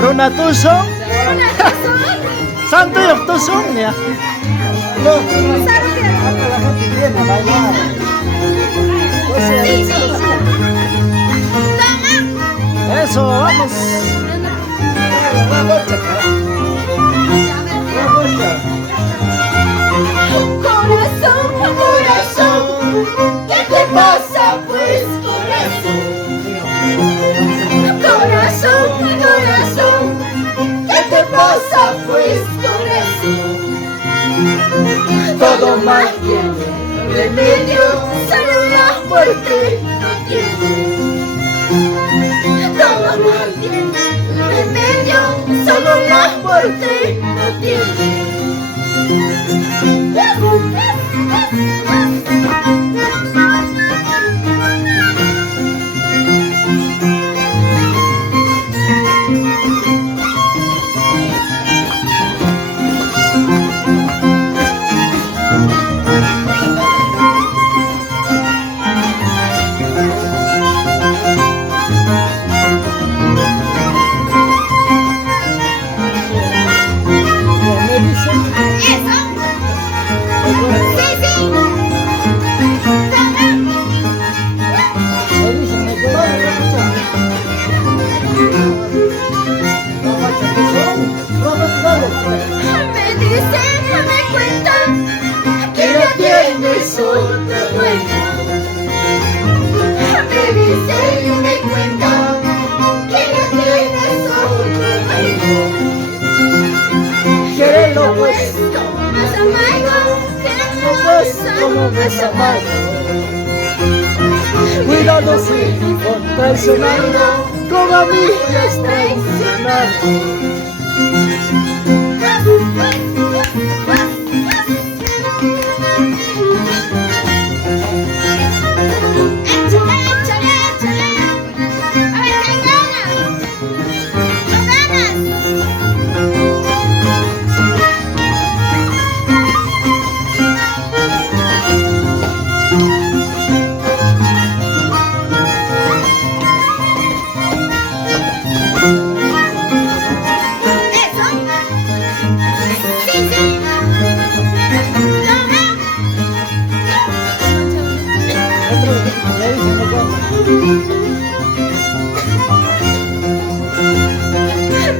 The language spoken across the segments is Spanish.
Runa tusong. Santo yung tusong niya. Eso, vamos. Corazón, corazón, ¿qué te pasa pues, corazón? Corazón, corazón, ¿qué te pasa pues, corazón? Todo mal tiene remedio, solo la muerte no tiene. Todo mal tiene remedio, solo la muerte no tiene. Me dicen, me cuentan que ya tienes otra dueña. Me dicen, me cuentan que ya tienes otra dueña. Quieres lo puesto más amargo, quieres lo puesto más amargo. Cuidado si con traicionando, como a mí me has traicionado.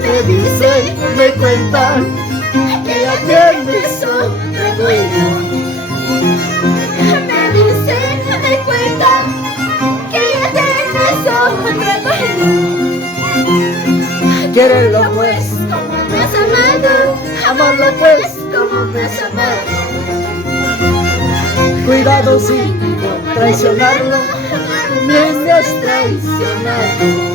Me dicen, me cuentan que ya tienes otra dueña. Me dicen, me cuentan que ya tienes otra dueña. Quiererlo pues como me has amado, amarlo pues como me has amado. Cuidado si con traicionarlo, me has traicionado.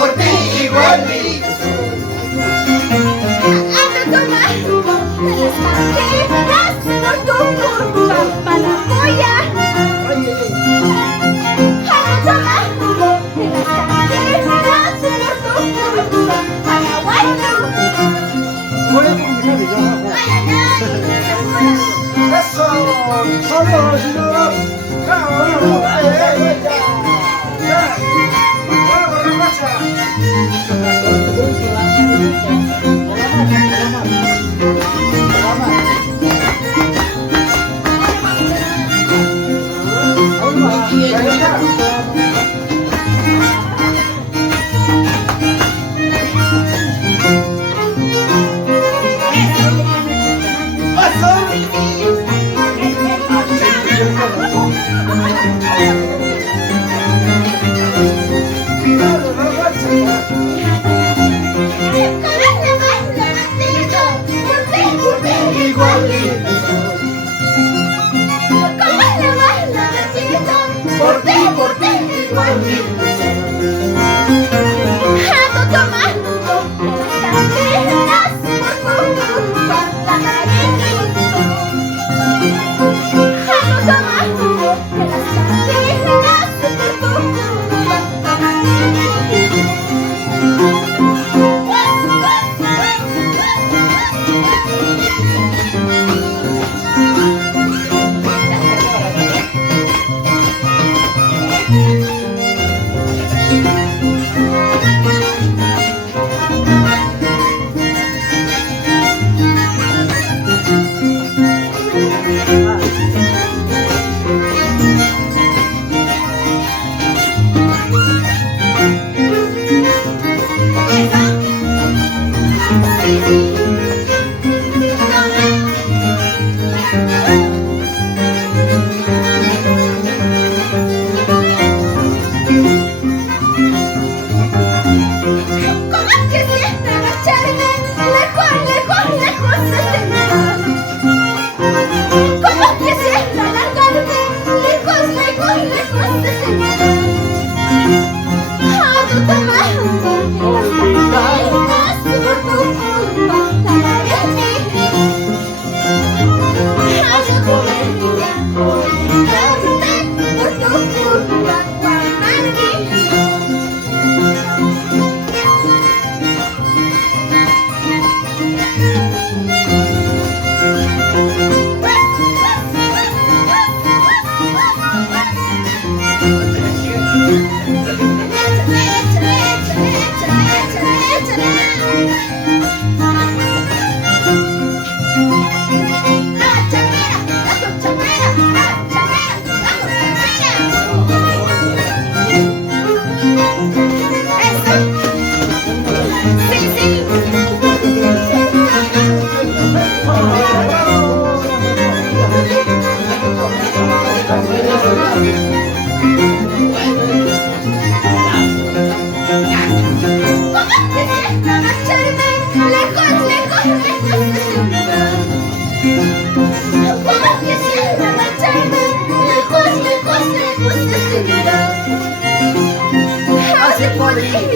Por ti, igual mi. Por ti, igual.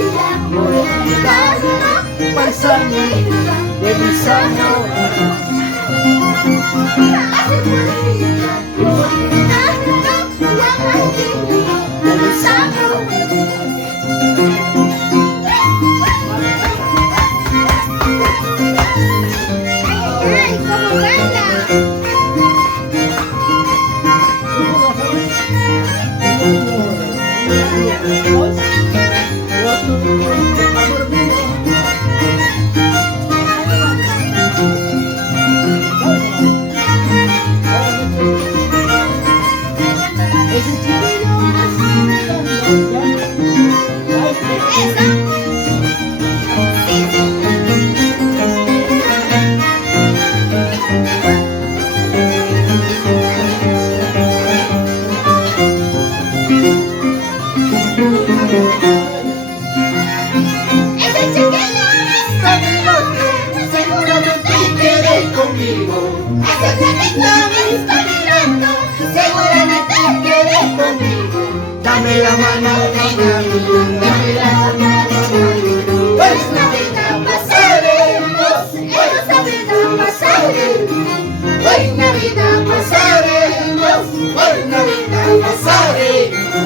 día voy a llegar Paisanita de mis años. ¡Ay, cómo baila! Seguramente quieres conmigo. Dame la mano, niña mía, dame la mano. Pues Navidad pasaremos, en Navidad pasaremos. Hoy Navidad pasaremos, hoy Navidad pasaremos.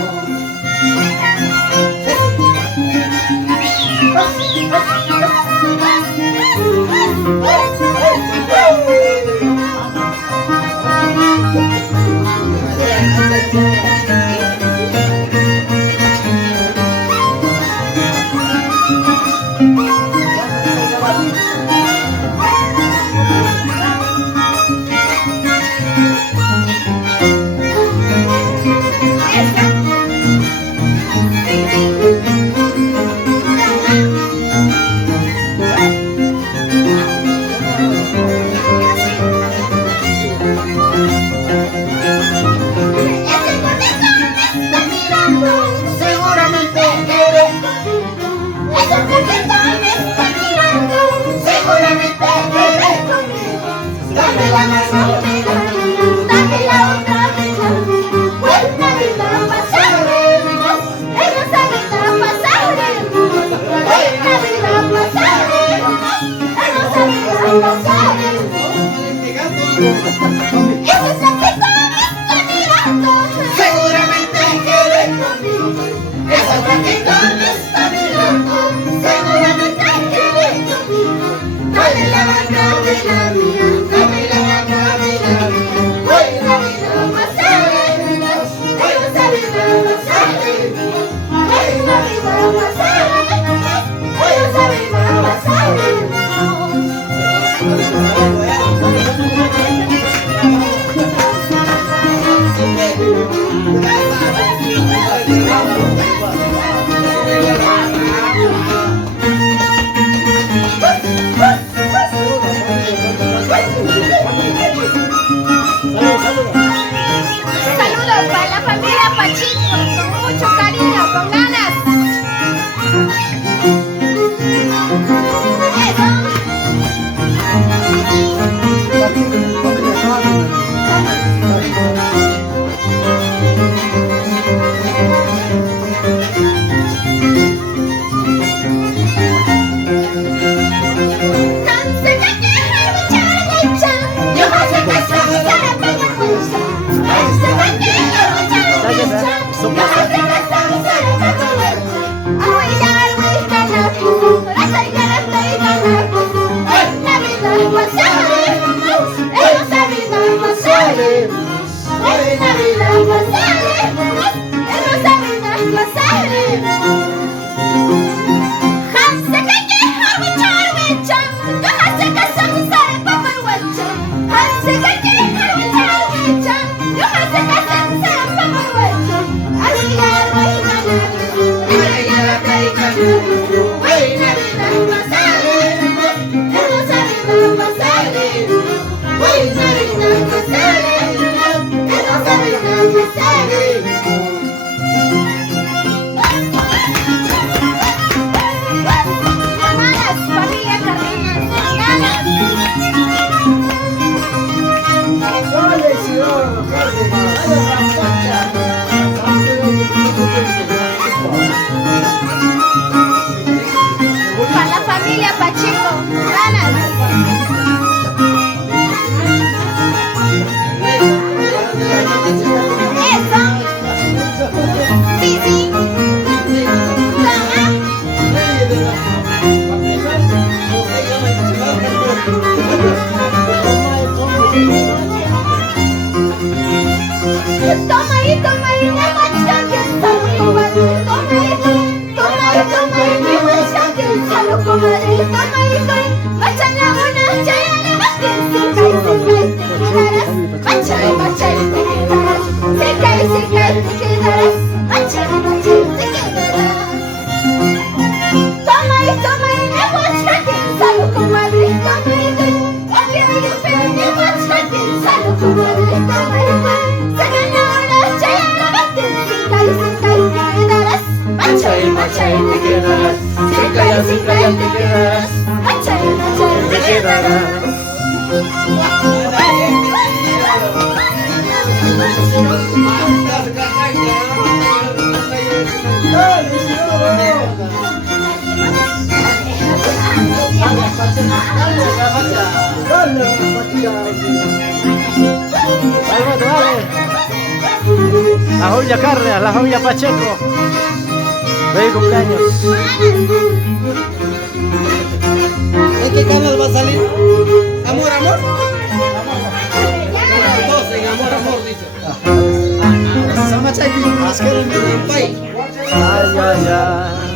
Seguramente quieres Ese perrito me está mirando, seguramente quieres conmigo. Dame la mano, dame la otra mano. Pues Navidad pasaremos, en Navidad pasaremos. Hoy Navidad pasaremos, en Navidad pasaremos. Ese perrito me está mirando, seguramente quieres conmigo. Ese perrito me está mirando, seguramente quieres conmigo. Dale la mano de la mía, dame la mano de la mía. Hoy Navidad pasaremos, hoy Navidad pasaremos. Hoy Navidad pasaremos, hoy Navidad pasaremos. Saludos para la familia Pachico, con mucho cariño, con ganas. familia Pacheco, ganas. Eso. Sí, sí. Toma y toma y una macha que está muy buena. Toma y toma y una macha que está muy buena. Toma y toma, macha la una, chaya le vas que se cae, macha y te quedarás. Se cae, te quedarás. Macha y te quedarás. Toma y una macha que está muy buena. Toma y toma, una macha que está muy buena. Toma y toma. Macha y te quedarás. Se cae, te quedarás. Macha y te quedarás. La joya Carne, la joya Pacheco. Feliz cumpleaños. ¿En qué canal va a salir? ¿Amor, amor? Las dos en amor, amor, dice. Sama chay, más que el país. Ay, ay, ay.